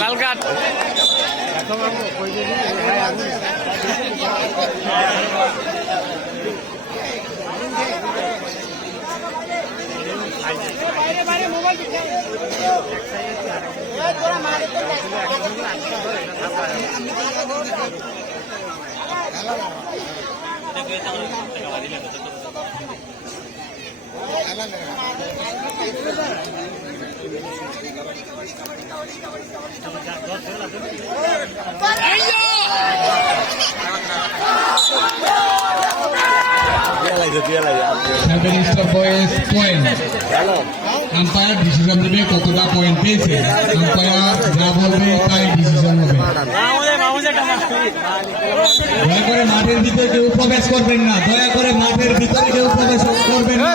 লাল কাঠ umpire decision দেবে কতটা পয়েন্ট পেয়েছে, আম্পায়ার যা বলবে তাই ডিসিশন হবে। দয়া করে মাঠের ভিতরে কেউ প্রবেশ করবেন না, দয়া করে মাঠের ভিতরে কেউ প্রবেশ করবেন না।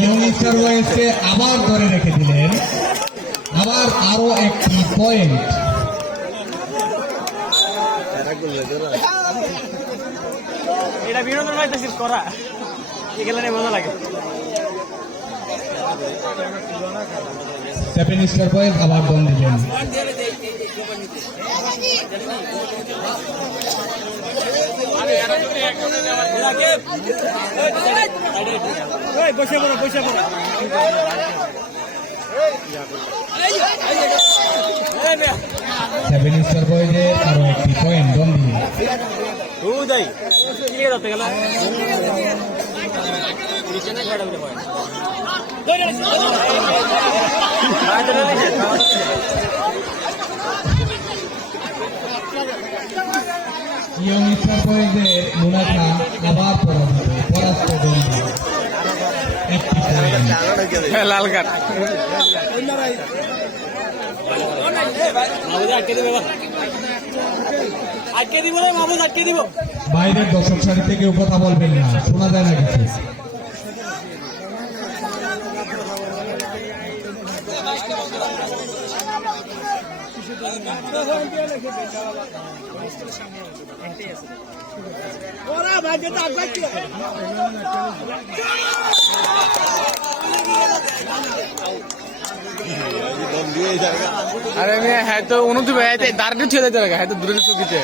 ইউনিস্টার বয়েসকে আবার ধরে রেখে দিলেন, আবার আরো একটি পয়েন্ট। এটা বিনোদন পাইতেছিস করা এগুলো মজা লাগে। সেভেন স্টার বয়েস আবার দম দিলেন। বসে পড়ো বসে পড়ো। সেভেন স্টার বয়েজের আরো একটি পয়েন্ট দম দিলেন। ইউনিস্টার বয়েজের মুনাফা আবার পরাস্ত দম দিলেন। একটি পয়েন্ট। লাল কাঠ আটকে দিব মাহমুদ, আটকে দিব। বাইরের দর্শক সারি থেকে কথা বলবেন না, শোনা যায় না কিছু। আরে মেয়ে হ্যাঁ তো উন্নতি ভাই দাঁড়াতে ছেড়ে দিতে লাগে, হ্যাঁ তো দূরে চুকিতে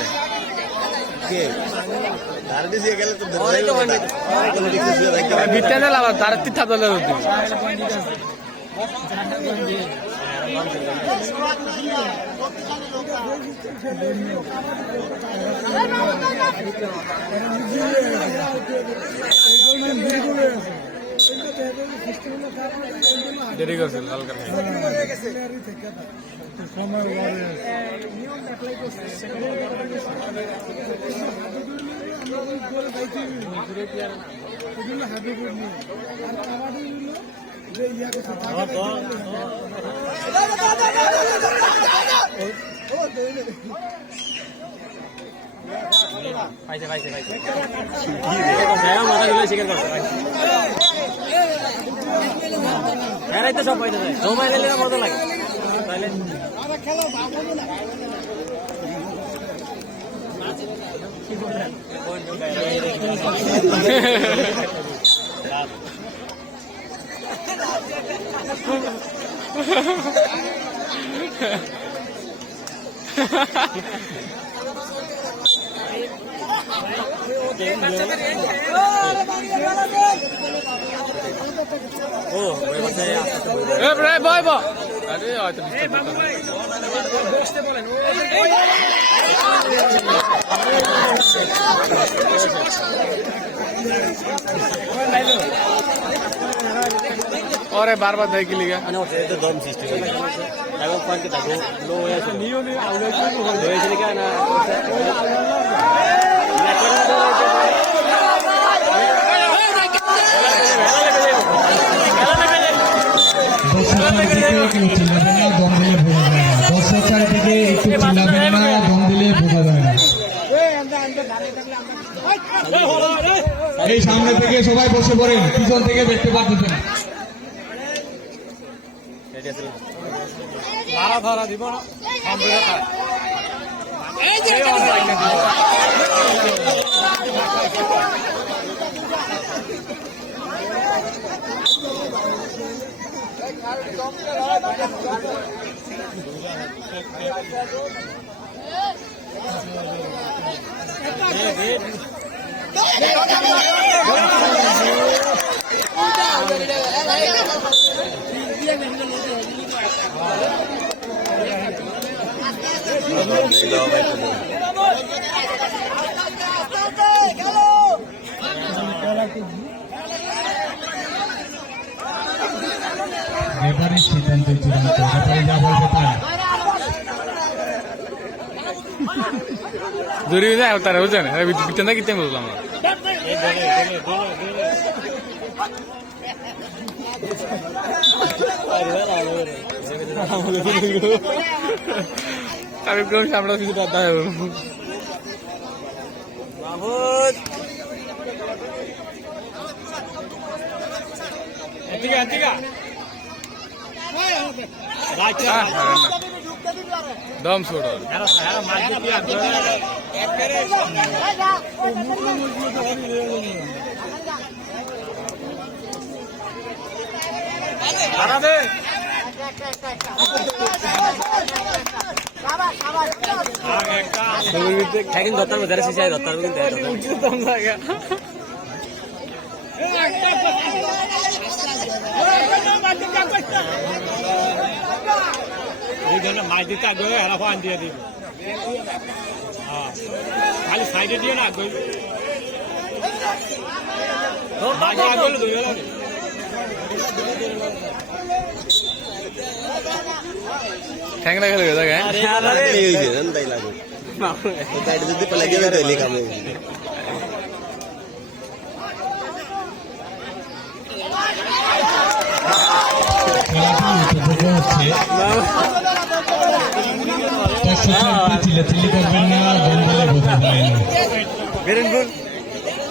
ভিটটা লাভ তার তিথা দলে দেরি করছে লাল কাঠ পাইছে পাইছে পাইছে মাথা দিলে শিকার করছে হ্যাঁ তো সব পাইতে যায় জমা গেলে মজা লাগে তাহলে ওরে বারবার দেয় কি লিগা দম সৃষ্টি করে এবং পয়েন্টে থাকো লো হয়ে আছে নিয়মে হয়েছে লিগা না দর্শক চারিদিকে একটু চিল্লাবেন না, দম দিলে বোঝা যায় না। এই সামনে থেকে সবাই বসে পড়েন, পিছন থেকে দেখতে পাচ্ছেন না। ভাড়া ধরা দিব না রেফারির সিদ্ধান্ত চূড়ান্ত, রেফারি যা বলবে তাই। জরুরি না তারা বুঝছেন বিচ্ছেন না কিতে বুঝলাম আমি কোন সামনে কিছু কথা মাহমুদ এদিকে এদিকে দম ছোড়ো ঠেকিন দত্তার মধ্যে সিসাই দত্তার মাছ দিতে আগে হেরা ফান দিয়ে দিবি খালি সাইডে দিয়ে না আগে আগে দুই লাগে ঠ্যাং না খেলে গেছে চিল্লাচিল্লি করবেন না, গন্ডালে বোঝা যায় না।